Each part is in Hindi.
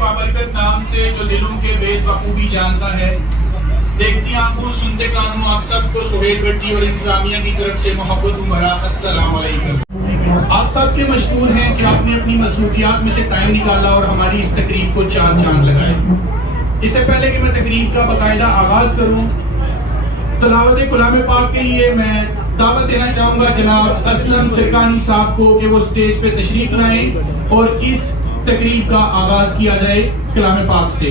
बाबरकत नाम से जो दिलों के भेद बखूबी जानता है, देखती आंखों सुनते कानों, आप सबको सुहेल भट्टी और इंतजामिया की तरफ से मोहब्बत भरा अस्सलाम वालेकुम। आप सब के मशहूर हैं कि आपने अपनी मसरूफियात में से टाइम निकाला और हमारी इस तकरीब को चार चांद लगाए। इससे पहले कि मैं तकरीब का बाकायदा आगाज करूं, तिलावत कलाम पाक के लिए मैं दावत देना चाहूंगा जनाब असलम सिरकानी साहब को कि वो स्टेज पे तशरीफ लाएं और इस तकरीब का आगाज किया जाए कलाम पाक से।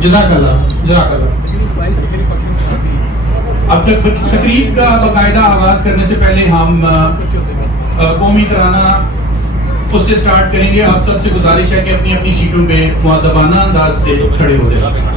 जज़ाकल्लाह। अब तक तकरीब का बाकायदा आगाज करने से पहले हम कौमी तराना उससे स्टार्ट करेंगे। आप सबसे गुजारिश है कि अपनी अपनी सीटों पे मुअद्दबाना अंदाज से खड़े हो जाए।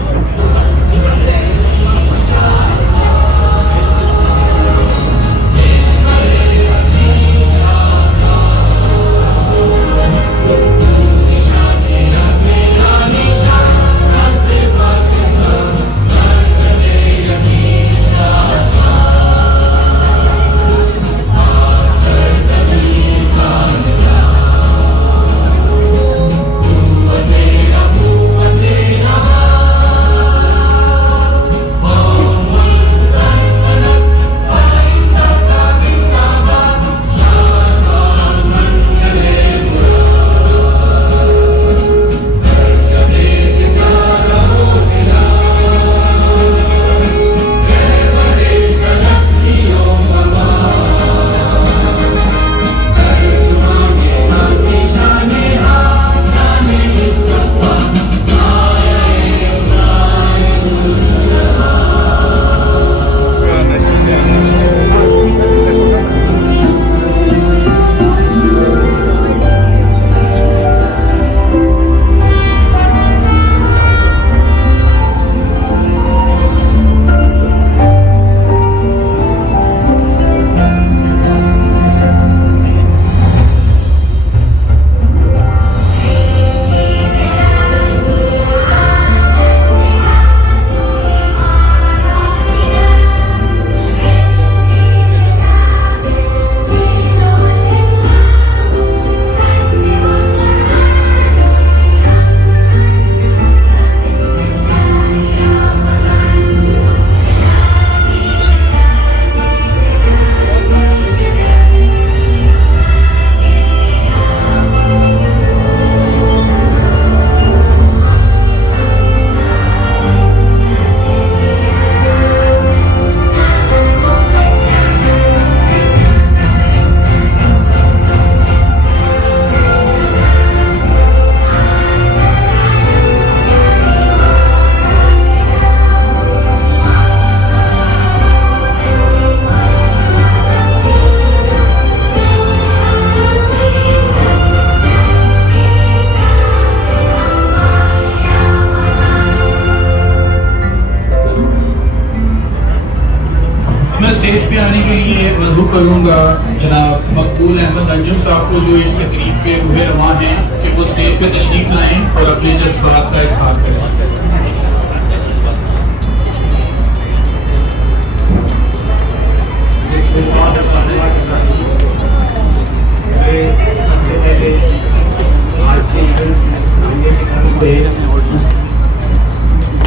स्टेज पे आने के लिए मजबूर करूँगा जनाब मकबूल अहमद अंजुम साहब को, जो इस तकरीब के रूहे रवां हैं, कि वो स्टेज पे तशरीफ लाएं और अपने जज्बात का इज़हार करें।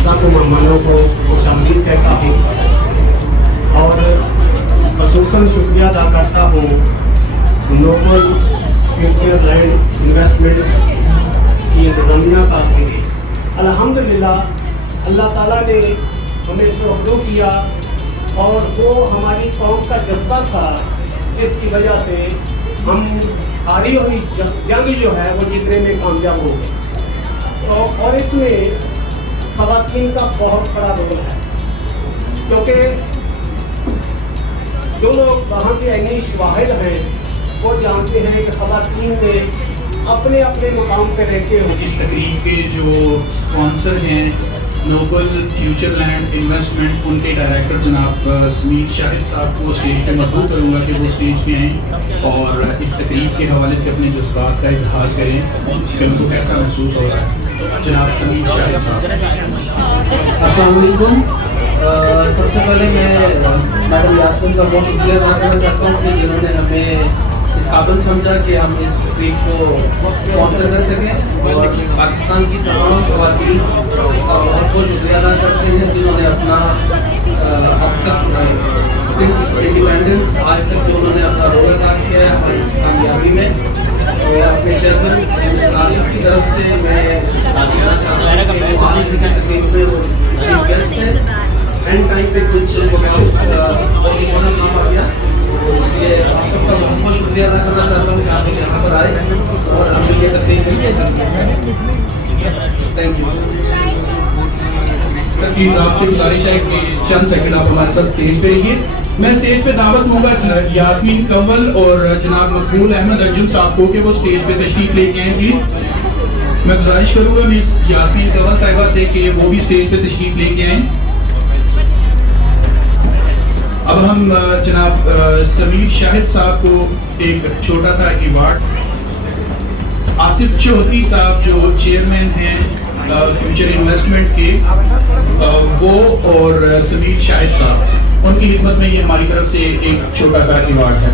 सब मेहमानों को खुशामदीद कहता हूँ और ख़ुसूसन शुक्रिया अदा करता हूँ नोबल फ्यूचर लैंड इन्वेस्टमेंट की इंतजामिया साहब के लिए। अल्हम्दुलिल्लाह अल्लाह ताला ने हमें शुरू किया और वो हमारी कौम का जज्बा था, जिसकी वजह से हम हारी हुई जंग जो है वो जीतने में कामयाब हो गए। तो और इसमें ख़वातीन का बहुत बड़ा रोल है, क्योंकि जो लोग वहाँ के आईनी शवाहिद हैं वो जानते हैं कि ख़वातीन ने अपने अपने मुकाम पर रहते हुए इस तकरीब के जो स्पॉन्सर हैं नोबल फ्यूचर लैंड इन्वेस्टमेंट, उनके डायरेक्टर जनाब समीर शाहिद साहब को स्टेज पे मदबूत करूँगा कि वो स्टेज पे आएँ और इस तकरीब के हवाले से अपने जज्बात का इजहार करें कि उनको कैसा महसूस हो रहा है। जनाब समीर शाहिद साहब। अस्सलाम वालेकुम। सबसे पहले मैं मैडम यास्मीन का बहुत शुक्रिया अदा करना चाहता हूँ कि जिन्होंने हमें इस काबिल समझा कि हम इस ट्रिप को स्पॉन्सर कर सकें, और पाकिस्तान की तमाम ख़वातीन का बहुत बहुत शुक्रिया अदा करते हैं जिन्होंने अपना अब तक सिंस इंडिपेंडेंस आज तक जो उन्होंने अपना रोल अदा किया है हमारी कामयाबी में। तो अपने चेयरमैन नासिर की तरफ से मैं देना चाहता हूँ कि आज की तकरीब में वो चीफ गेस्ट हैं। एंड टाइम पे कुछ बहुत इम्पोर्टेंट काम आ गया, तो इसलिए आप सबका बहुत बहुत शुक्रिया अदा करना चाहता हूँ कि आप यहाँ पर आए और हमें ये तकलीफ नहीं दे सकते। Thank you. प्लीज आपसे गुजारिश है कि चंद सेकंड आप हमारे साथ स्टेज पे रहिए। मैं स्टेज पे दावत दूंगा यास्मीन कंवल और जनाब मकबूल अहमद अर्जुन साहब को कि वो स्टेज पे तशरीफ लेके आए प्लीज। मैं गुजारिश करूंगा मिस यास्मीन कंवल साहिबा से कि वो भी स्टेज पे तशरीफ लेके आए। अब हम जनाब समीर शाहिद साहब को एक छोटा सा अवार्ड, आसिफ चौधरी साहब जो चेयरमैन हैं फ्यूचर इन्वेस्टमेंट के, वो और समीर शाहिद साहब, उनकी खिदमत में ये हमारी तरफ से एक छोटा सा अवार्ड है।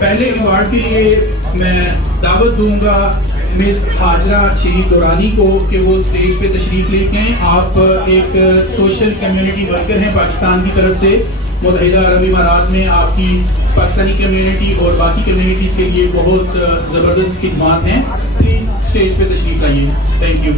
पहले अवार्ड के लिए मैं दावत दूंगा मिस हाजरा शरीफ दुरानी को कि वो स्टेज पे तशरीफ लेके आएं। आप एक सोशल कम्युनिटी वर्कर हैं पाकिस्तान की तरफ से। मुत्तहिदा अरब इमारात में आपकी पाकिस्तानी कम्युनिटी और बाकी कम्युनिटीज़ के लिए बहुत ज़बरदस्त खिदमात हैं। प्लीज़ स्टेज पे तशरीफ लाइए। Thank you.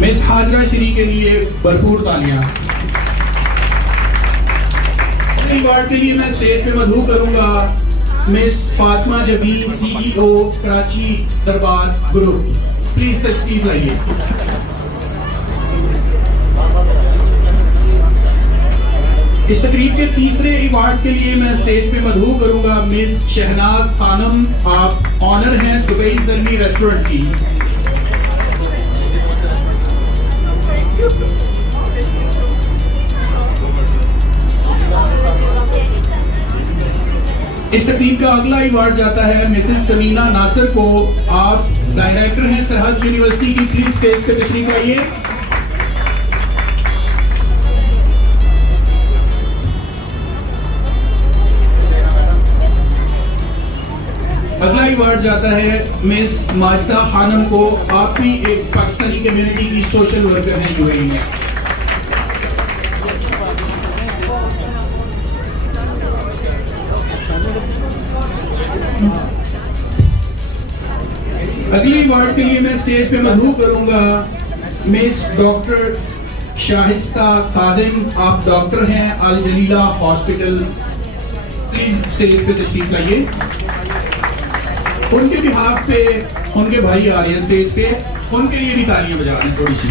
मिस हाजरा शरी के लिए भरपूर तालियां। अवार्ड के लिए मैं स्टेज पे मदहू करूंगा मिस फातिमा जबीन, CEO कराची दरबार ग्रुप। प्लीज तशरीफ लाइए। इस तकरीब के तीसरे अवार्ड के लिए मैं स्टेज पे मदहू करूंगा मिस शहनाज खानम। आप ऑनर हैं दुबई सलमी रेस्टोरेंट की। इस तकरीब का अगला अवार्ड जाता है मिसेस समीना नासिर को। आप डायरेक्टर हैं सरहद यूनिवर्सिटी की। प्लीज स्टेज पे तशरीफ लाइए। अगला अवार्ड जाता है मिस माजिदा खानम को। आप भी एक पाकिस्तानी कम्युनिटी की सोशल वर्कर हैं यूएई में। अगले अवार्ड के लिए मैं स्टेज पे मदहू करूंगा मिस डॉक्टर शाहिस्ता खादिम। आप डॉक्टर हैं अल जलीला हॉस्पिटल। प्लीज स्टेज पे तशरीफ लाइए। उनके बिहाफ पे उनके भाई आ रहे हैं स्टेज पे, उनके लिए भी तालियां बजा रहे हैं थोड़ी सी।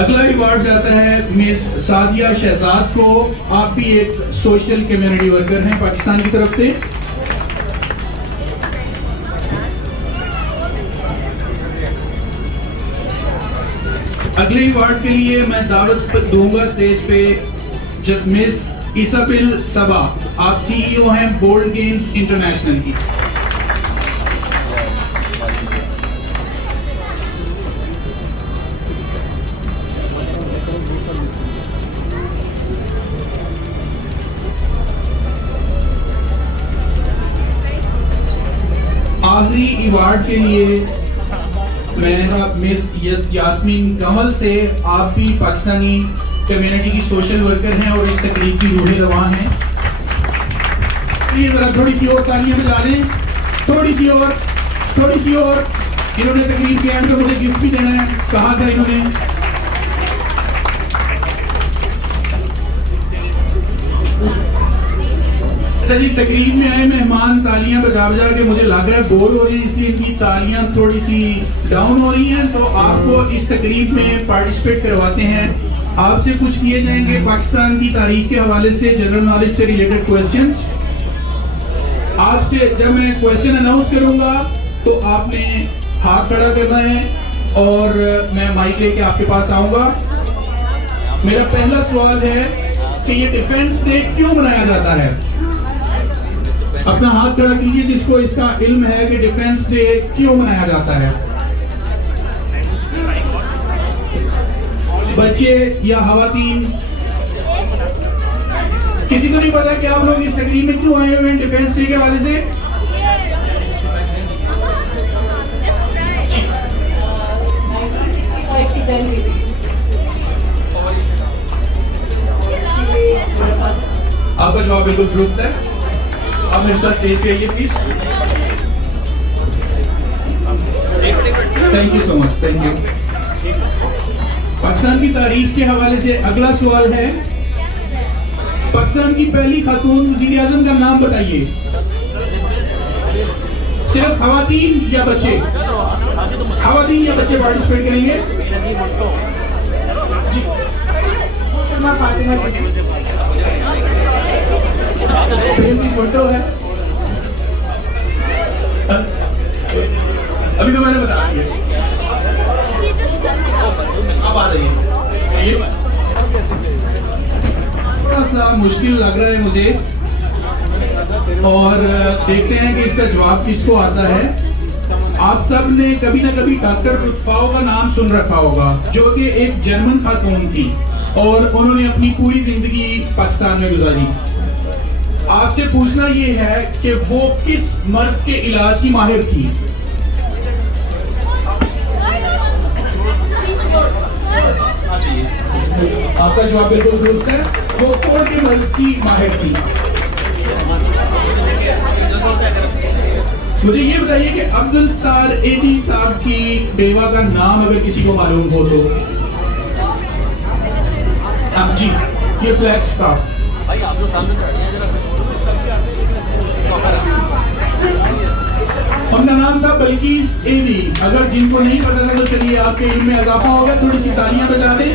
अगला अवार्ड जाता है मिस सादिया शहजाद को। आप भी एक सोशल कम्युनिटी वर्कर हैं पाकिस्तान की तरफ से। अगले अवार्ड के लिए मैं दावत दूंगा स्टेज पे मिस ईसाबिल सबा। आप CEO हैं बोल्ड गेम्स इंटरनेशनल की। आखिरी अवार्ड के लिए मैं मिस यास्मीन कंवल से, आप भी पाकिस्तानी कम्युनिटी की सोशल वर्कर हैं और इस तकरीब की रूह रवां हैं। ये जरा थोड़ी सी और तालियां बजा लें, थोड़ी सी और। इन्होंने तकरीब के एंड में मुझे गिफ्ट भी देना है, कहा था इन्होंने। जी तकरीब में आए मेहमान तालियां बजा बजा के मुझे लग रहा है बोर हो रही है, इसलिए इनकी तालियां थोड़ी सी डाउन हो रही हैं। तो आपको इस तकरीब में पार्टिसिपेट करवाते हैं। आपसे कुछ किए जाएंगे पाकिस्तान की तारीख के हवाले से, जनरल नॉलेज से रिलेटेड क्वेश्चंस। आपसे जब मैं क्वेश्चन अनाउंस करूंगा तो आपने हाथ खड़ा करना है और मैं माइक लेके आपके पास आऊंगा। मेरा पहला सवाल है कि ये डिफेंस डे क्यों मनाया जाता है? अपना हाथ खड़ा कीजिए जिसको इसका इल्म है कि डिफेंस डे क्यों मनाया जाता है। बच्चे या खवातीन, किसी को नहीं पता कि आप लोग इस तकरीब में क्यों आए हुए हैं डिफेंस डे के हवाले से? आपका जवाब बिल्कुल दुरुस्त है। आप मेरे साथ स्टेज पे आइए please. Thank you so much, thank you. Pakistan की तारीख के हवाले से अगला सवाल है, पाकिस्तान की पहली खातून वज़ीर आज़म का नाम बताइए। सिर्फ खवातीन या बच्चे? खवातीन या बच्चे पार्टिसिपेट करेंगे? फोटो है, अभी तो मैंने बता दिया। अब आ रही है। थोड़ा सा मुश्किल लग रहा है मुझे और देखते हैं कि इसका जवाब किसको आता है। आप सब ने कभी ना कभी डॉक्टर रुतफाओ का नाम सुन रखा होगा, जो कि एक जर्मन खातून थी और उन्होंने अपनी पूरी जिंदगी पाकिस्तान में गुजारी। आपसे पूछना ये है कि वो किस मर्ज के इलाज की माहिर थी? आपका जवाब बिल्कुल दुरुस्त है, वो कोर्ट के मर्ज की माहिर थी। मुझे ये बताइए कि अब्दुल सार एदी साहब की बेवा का नाम अगर किसी को मालूम हो तो? जी, ये फ्लैश था। उनका नाम था बल्कीस एदी। अगर जिनको नहीं पता था तो चलिए आपके इल्म में इजाफा होगा, थोड़ी सी तालियां बजा दें।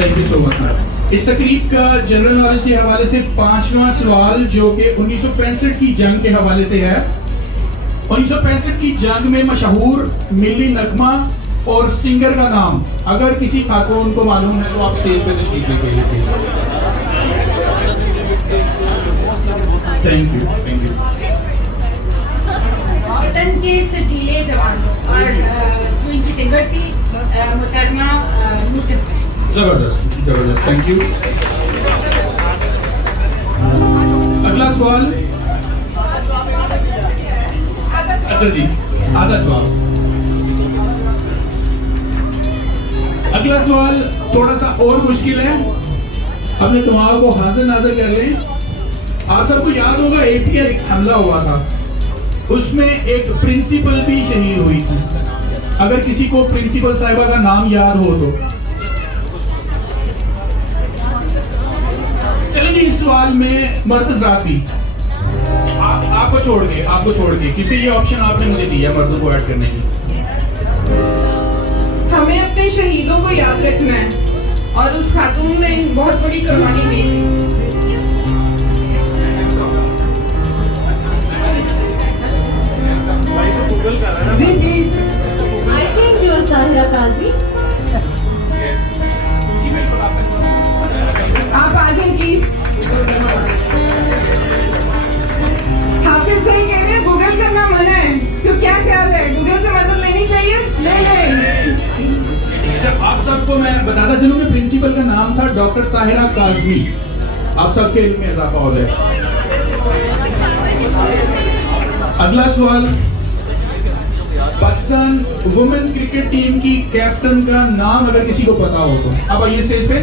Thank you so much. इस तकरीब का जनरल नॉलेज के हवाले से 5वां सवाल, जो कि 1965 की जंग के हवाले से है। 1965 की जंग में मशहूर मिली नगमा और सिंगर का नाम अगर किसी खातून को मालूम है तो आप स्टेज पे तशरीफ लेके आइए please. Thank you, thank you. वतन के सजीले जवानों और जो इनकी सिंगर थी मुहतरमा मुजब। जबरदस्त, जबरदस्त, थैंक यू। अगला सवाल। अच्छा जी, आधा जवाब। अगला सवाल थोड़ा सा और मुश्किल है, अपने दिमाग को हाजिर नाजिर कर लें। आप सबको याद होगा APS हमला हुआ था, उसमें एक प्रिंसिपल भी शहीद हुई थी। अगर किसी को प्रिंसिपल साहिबा का नाम याद हो तो चलिए। इस सवाल में मर्द जाती आपको छोड़ के क्योंकि ये ऑप्शन आपने मुझे दिया मर्दों को ऐड करने की। हमें अपने शहीदों को याद रखना है और उस खातून ने बहुत बड़ी कुर्बानी दी थी। जी please. I think she was Tahira Kazi. आप आ जाए प्लीज। हाफिज भाई कह रहे हैं गूगल करना मना है, तो क्या ख्याल है, गूगल से मदद लेनी चाहिए? नहीं। आप सबको मैं बताता चलूं कि प्रिंसिपल का नाम था डॉक्टर ताहिरा काज़मी। आप सबके इल्म में इजाफा हो जाए। अगला सवाल पाकिस्तान वुमेन क्रिकेट टीम की कैप्टन का नाम अगर किसी को पता हो तो अब आइए स्टेज पे।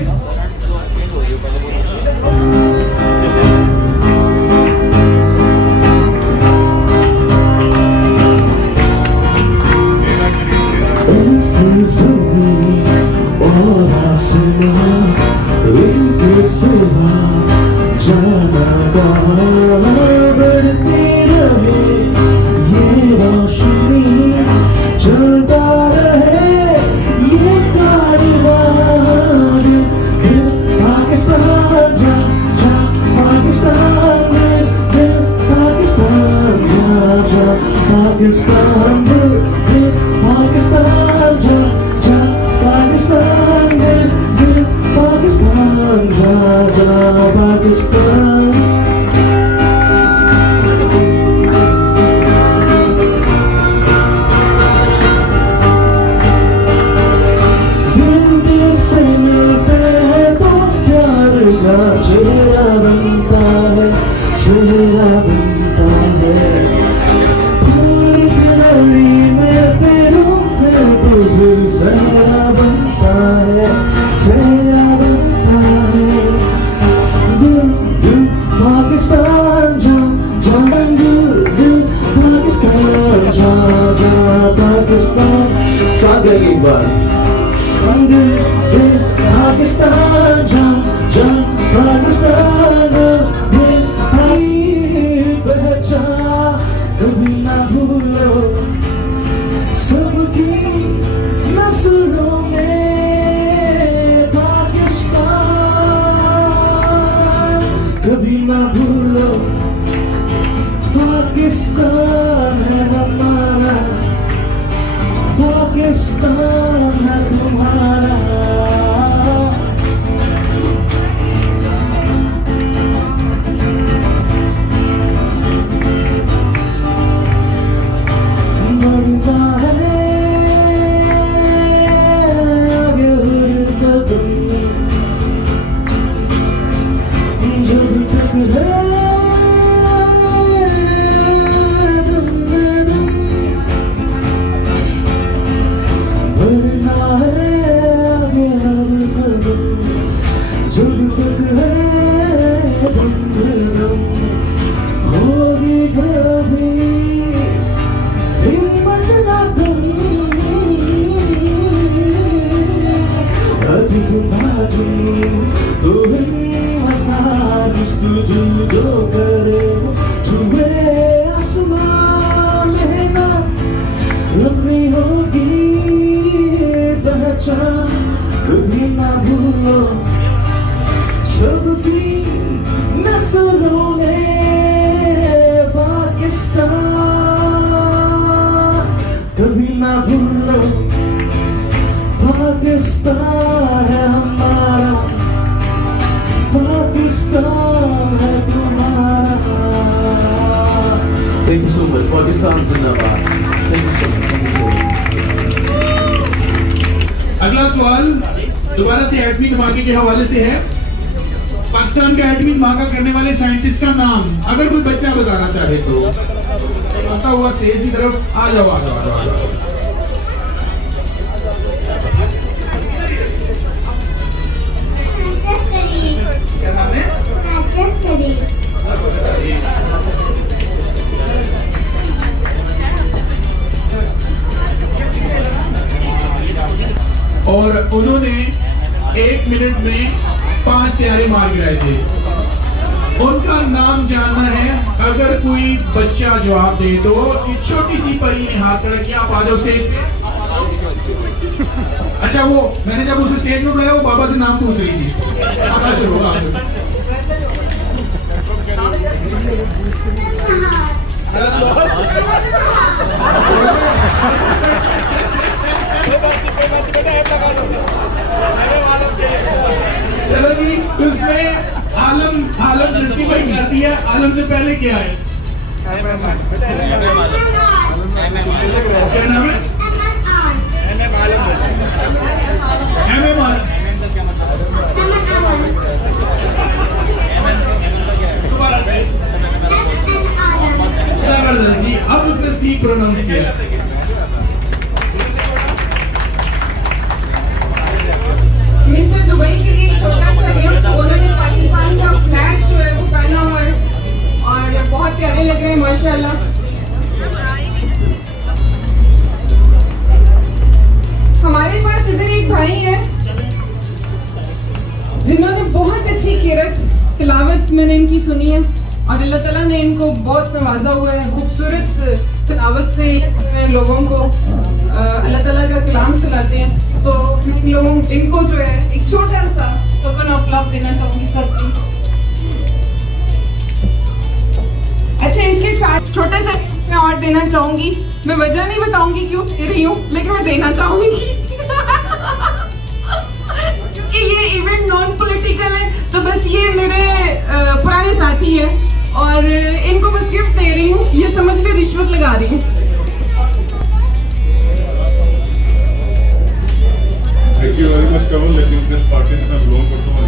कभी ना भूलो पाकिस्तान है हमारा, पाकिस्तान है तुम्हारा। बढ़ता है आगे हुर्रतुम, जब तक है दम में दम, बढ़ना है आगे हुर्रतुम, जब तक है दम में दम। होगी कभी हिम्मत ना कमी, अजीज भाजी तो हिम्मत ना जस्तुजू जो करे, छुए आसमान में ना लंबी होगी पहचान। कभी ना भूलो सबकी नस्लों ने पाकिस्तान, कभी ना भूलो पाकिस्तान है हमारा, पाकिस्तान है तुम्हारा। Thank you so much. Pakistan Zindabad. Thank you so much. अगला सवाल दोबारा से एटमी धमाके के हवाले से है। पाकिस्तान का एटमी धमाका करने वाले साइंटिस्ट का नाम अगर कोई बच्चा बताना चाहे तो आता हुआ स्टेज की तरफ आ जाओ, आ जाओ, आ जाओ, आ जाओ। क्या नाम है? और उन्होंने 1 मिनट में 5 त्यारे मार गिराए थे। उनका नाम जानना है अगर कोई बच्चा जवाब दे तो। एक छोटी सी परी ने हाथ खड़ा किया, आप आ जाओ स्टेज पे। अच्छा, वो मैंने जब उसे स्टेज पे बुलाया वो बाबा से नाम पूछ रही थी। आप आ जाओ, आ जाओ। चलो जी, उसने आलम जस्टिफाई कर दिया। आलम से पहले क्या है? क्या नाम है? जबरदस्ती, अब उसने ठीक प्रोनाउंस किया। ने बहुत अच्छी किरत तिलावत मैंने इनकी सुनी है और अल्लाह ताला ने इनको बहुत नवाजा हुआ है खूबसूरत तिलावत से लोगों को अल्लाह ताला का कलाम सुनाते हैं। तो इनको जो है एक छोटा सा टोकन ऑफ लव देना चाहूंगी सर प्लीज। अच्छा, इसके साथ छोटा सा मैं और देना चाहूंगी, मैं वजह नहीं बताऊंगी क्यों दे रही हूँ, लेकिन मैं देना चाहूंगी क्योंकि ये इवेंट नॉन पॉलिटिकल है। तो बस ये मेरे पुराने साथी है और इनको बस गिफ्ट दे रही हूँ, ये समझ के रिश्वत लगा रही हूँ। Thank you very much, Kamal. लेकिन किस पार्टी से मैं बिलोंग करता हूँ?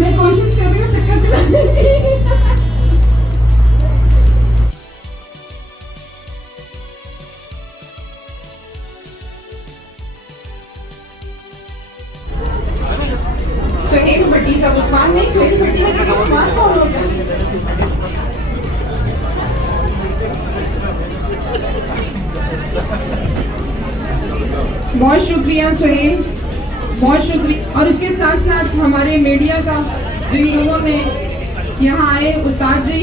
मैं कोशिश कर रही हूँ चक्कर चलाने की। सुहेल भट्टी सब उस्मान नहीं, सुहेल भट्टी में सब उस्मान कौन होता है? बहुत शुक्रिया सुहेल, बहुत शुक्रिया। और उसके साथ साथ हमारे मीडिया का जिन लोगों ने यहाँ आए, उस्ताद जी